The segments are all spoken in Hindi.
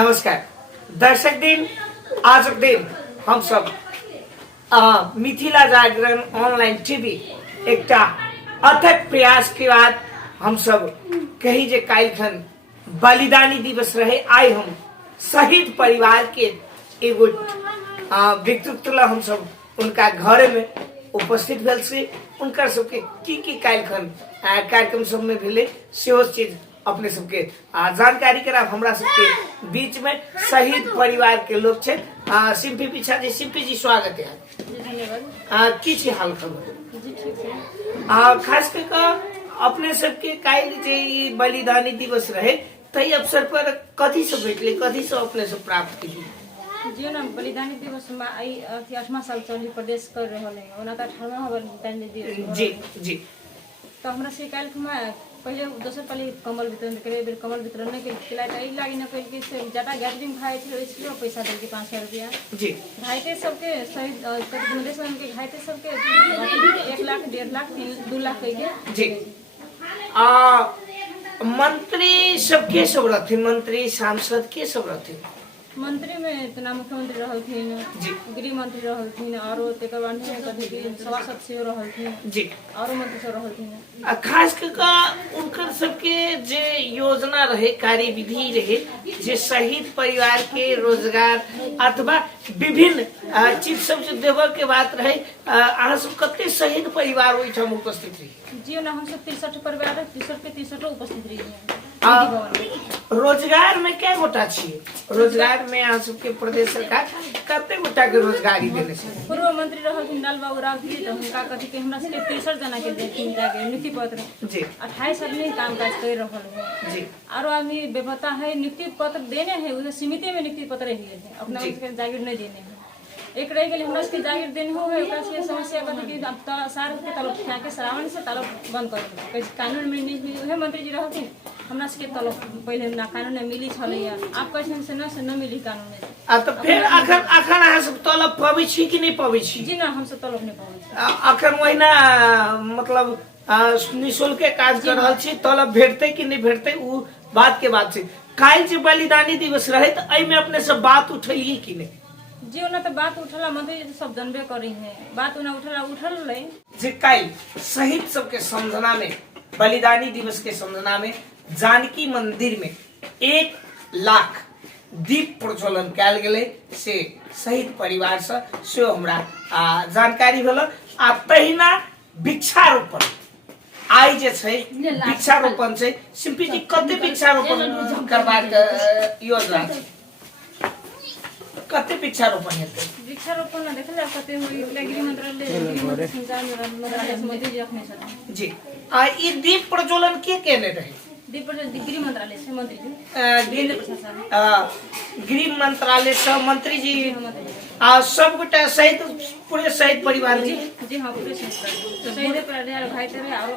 नमस्कार दर्शक दिन आज दिन हम सब मिथिला जागरण ऑनलाइन टीवी एक अथक प्रयास के बाद हम सब कही जे कालखन बलिदानी दिवस रहे आई हम शहीद परिवार के एगो व्यक्तित्व हम सब उनका घर में उपस्थित भेल से उनकर सबके की कालखन कार्यक्रम सब में भेले सेहो चीज अपने सबके जानकारी करा हमरा सबके बीच में शहीद परिवार के लोग छे सिंपी पीछा जी सिंपी जी स्वागत है धन्यवाद की छी हाल खबर जी ठीक है खास करके अपने सबके काल जे बलिदानी दिवस रहे तई अवसर पर कथी से भेटले कथी से अपने सब प्राप्त की जी ना बलिदानी दिवस में आई 8वां साल चली प्रदेश कर रहल है ओना त 18वां बलिदानी दिवस जी जी तो हमरा से काल में पहले दोसर पाली कमल वितरण करे बेर कमल वितरण नहीं केला त ई लागी न कइल के से ज्यादा गैदरिंग खाए छे इसलिए पैसा देल के 5000 रुपया जी घायते सबके शहीद कतगुंदेश के घायते सबके 1 लाख 1.5 लाख 2 लाख कह के जी मंत्री सबके सब रहते मंत्री सांसद के सब रहते मंत्री में तना मुख्यमंत्री रहलथिन गृह मंत्री रहलथिन और तेकर बाद कथि के सभासद से रहलथिन जी और मंत्री सब रहलथिन खास करके उनकर सबके जे योजना रहे कार्यविधि रहे जे शहीद परिवार के रोजगार अथवा विभिन्न चीज सब जो देव के बात रहे अहाँ सब कते शहीद परिवार ओइ ठाम उपस्थित रही जी ना हम सब 63 परिवार 63 के 63 उपस्थित रही रोजगार में क्या गोटा छिए रोजगार में अहाँ सबके प्रदेश सरकार कते गोटा के रोजगारी देने छै पूर्व मंत्री रहलथिन लाल बाबू राव जी तो उनका कथि के हमरा सबके 63 जना के देथिन जाके नियुक्ति पत्र जी 28 आदमी काम काज कर रहल है जी और आदमी बेपता है नियुक्ति पत्र देने है उसे सीमित में नियुक्ति पत्र है अपना के जागीर नहीं देने है एक रह गई हमरा के जागीर देने हो है ओकरा से समस्या कथि कि अब त सार के तलब खा के श्रावण से तलब बंद कर कानून में नहीं उहे मंत्री जी रहथिन हमरा के तलब पहले ना कानून में मिली छलैया आप कैसे से न मिली कानून में तो फिर अखन अहाँ सब तलब पाबै छी कि नहीं पाबै छी जी ना हम सब तलब नहीं पाबै छी अखन वहिना मतलब निशुल्क के काज कर रहल छी तलब भेटते कि नहीं भेटते उ बात के बात छै काल जे बलिदानी दिवस रहे त एई में अपने सब बात उठैली कि नहीं जी ओना तो बात उठला मंत्री जी सब जानबे करी है बात ओना उठल रहे जे काल शहीद सबके समझना में बलिदानी दिवस के समझना में जानकी मंदिर में 1 लाख दीप प्रज्वलन कैल गेले से शहीद परिवार से हमरा जानकारी भेल आ तहिना वृक्षारोपण आई जे छै वृक्षारोपण छै सिंपी जी कते वृक्षारोपण करबाक योजना छै कते वृक्षारोपण हेतै वृक्षारोपण ना देखला कते होई गृह मंत्रालय संचार मंत्रालय मंत्री जी रखने छथि जी ई दीप प्रज्वलन के केने रहे दीप प्रज्वलन गृह मंत्रालय से मंत्री जी गृह मंत्रालय से मंत्री जी सब गोटा शहीद पूरे शहीद परिवार जी हां पूरे शहीद परिवार भाई तेरे और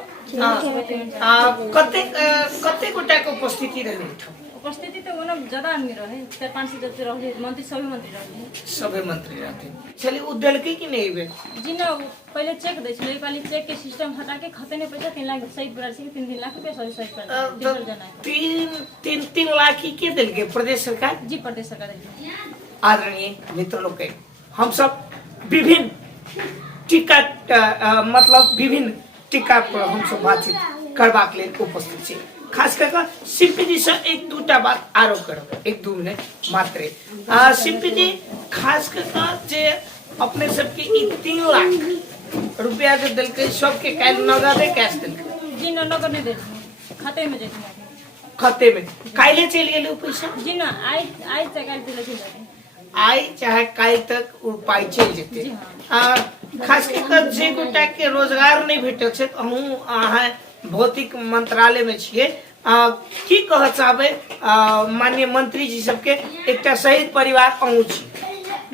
कते गोटा के उपस्थिति रहे उपस्थिति तो ओना ज्यादा आदमी रहे 4-5 सदस्य रहे मंत्री सभी मंत्री रहते चलिए उ देलकै कि नहीं बे जी ना पहले चेक दै छलै पाली चेक के सिस्टम हटा के खाते में पैसा 3 लाख शहीद परिवार से 3 लाख रुपया शहीद परिवार 3 लाख की के देलकै प्रदेश सरकार जी प्रदेश सरकार देलकै आदरणीय मित्र लोग हम सब विभिन्न टिकट मतलब विभिन्न टिका पर हम सब बातचीत करबाक लेल उपस्थित छी खास करके सिंपी जी से 1-2टा बात आरोप करब 1-2 मिनट मात्र सिंपी जी खास करके जे अपने सबके 3 लाख रुपया जो दिलके सबके काल नगदे कैश दिलके जी ना नगद नहीं देलकै खाते में जेतै खाते में काले चल गेलै पैसा जी ना आई काल दिलकै आई चाहे काल तक उ पाई चल जेते खास करके जे गोटा के रोजगार नहीं भेटल छै हमहु अहाँ भौतिक मंत्रालय में छिए की कह चाहबे माननीय मंत्री जी सबके एकटा शहीद परिवार पहुंच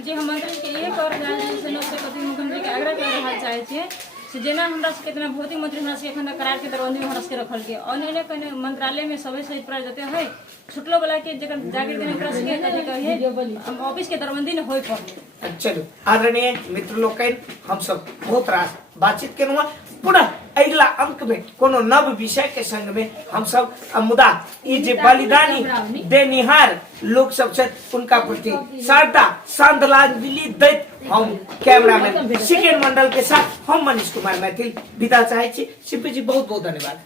जी हम मंत्री के ये कह रहल छी से कथि मुख्यमंत्री के आग्रह कर रहल चाहे छी से जेना हमरा से कितना भौतिक मंत्री हमरा से एखन करार के दरबंदी में हमरा से रखल के अन्य कने मंत्रालय में सभी शहीद परिवार जते है छुटलो वाला के जकर जागीर देने हमरा से कथि कहे ऑफिस के दरबंदी न होय पर चलो आदरणीय मित्र लोग हम सब बहुत रास बातचीत केनुआ पुनः अगला अंक में कोनो नव विषय के संग में हम सब मुदा ई जे बलिदानी देनिहार लोग सब से उनका प्रति श्रद्धा श्रद्धांजलि दैत हम कैमरामैन सिकेन मंडल के साथ हम मनीष कुमार मैथिल विदा चाहे छी। शिल्पी जी बहुत बहुत धन्यवाद।